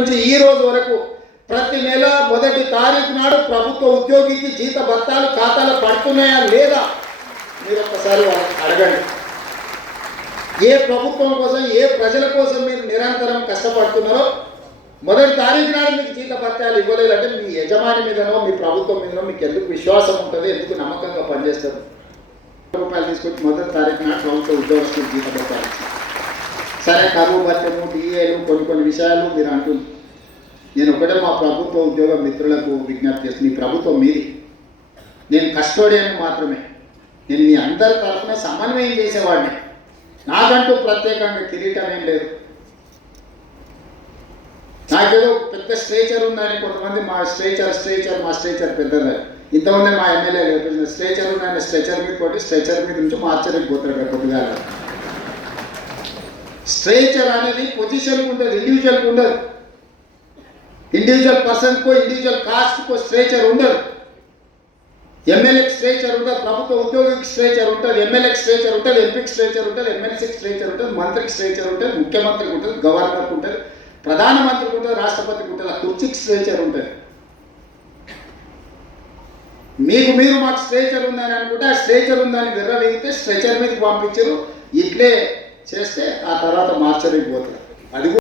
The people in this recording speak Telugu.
నుంచి ఈ రోజు వరకు ప్రతి నెల మొదటి తారీఖు నాడు ప్రభుత్వ ఉద్యోగికి జీత భత్తాలు ఖాతాలు పడుతున్నాయా లేదా మీరు ఒక్కసారి అడగండి ఏ ప్రభుత్వం కోసం ఏ ప్రజల కోసం మీరు నిరంతరం కష్టపడుతున్నారో మొదటి తారీఖు నాడు మీకు జీత భత్యాలు ఇవ్వలేదంటే మీ యజమాని మీదనో మీ ప్రభుత్వం మీదనో మీకు ఎందుకు విశ్వాసం ఉంటుంది ఎందుకు నమ్మకంగా పనిచేస్తారు రూపాయలు తీసుకొచ్చి మొదటి తారీఖు నాడు ప్రభుత్వ ఉద్యోగస్తులు జీత భత్యాలు ఇచ్చారు. సరే కరువు భత్యము డిఏలు కొన్ని కొన్ని విషయాలు మీరు అంటుంది నేను ఒకటే మా ప్రభుత్వ ఉద్యోగ మిత్రులకు విజ్ఞప్తి చేస్తాను మీ ప్రభుత్వం మీది. నేను కస్టోడియన్ మాత్రమే. నేను మీ అందరి తరఫున సమన్వయం చేసేవాడిని. నాకంటూ ప్రత్యేకంగా కిరీటం ఏం లేదు. నాకేదో పెద్ద స్ట్రేచర్ ఉందని కొంతమంది మా స్ట్రేచర్ స్ట్రేచర్ మా స్ట్రేచర్ పెద్దది. ఇంతమంది మా ఎమ్మెల్యే లేకపోతే స్ట్రేచర్ ఉందని స్ట్రెచర్ మీద కొట్టి స్ట్రెచర్ మీద నుంచి మా పోతాడు కొద్దిగా. స్ట్రేచర్ అనేది పొజిషన్కి ఉంటుంది ఇండివిజువల్కి ఉండదు. ఇండివిజువల్ పర్సన్కో ఇండివిజువల్ కాస్ట్కో స్ట్రేచర్ ఉండదు. ఎమ్మెల్యేకి స్ట్రేచర్ ఉంటుంది ప్రభుత్వ ఉద్యోగికి స్ట్రేచర్ ఉంటుంది ఎమ్మెల్యేకి స్ట్రేచర్ ఉంటుంది ఎంపీకి స్ట్రేచర్ ఉంటుంది ఎమ్మెల్సీకి స్ట్రేచర్ ఉంటుంది మంత్రికి స్ట్రేచర్ ఉంటుంది ముఖ్యమంత్రికి ఉంటుంది గవర్నర్కి ఉంటుంది ప్రధానమంత్రికి ఉంటుంది రాష్ట్రపతికి ఉంటుంది ఆ కుర్చీకి స్ట్రేచర్ ఉంటుంది మీకు మీరు మాకు స్ట్రేచర్ ఉందని అనుకుంటే ఆ స్ట్రేచర్ ఉందని విర్రవీగితే స్ట్రెచర్ మీదకి పంపించారు. ఇట్లే చేస్తే ఆ తర్వాత మార్చలేకపోతారు అది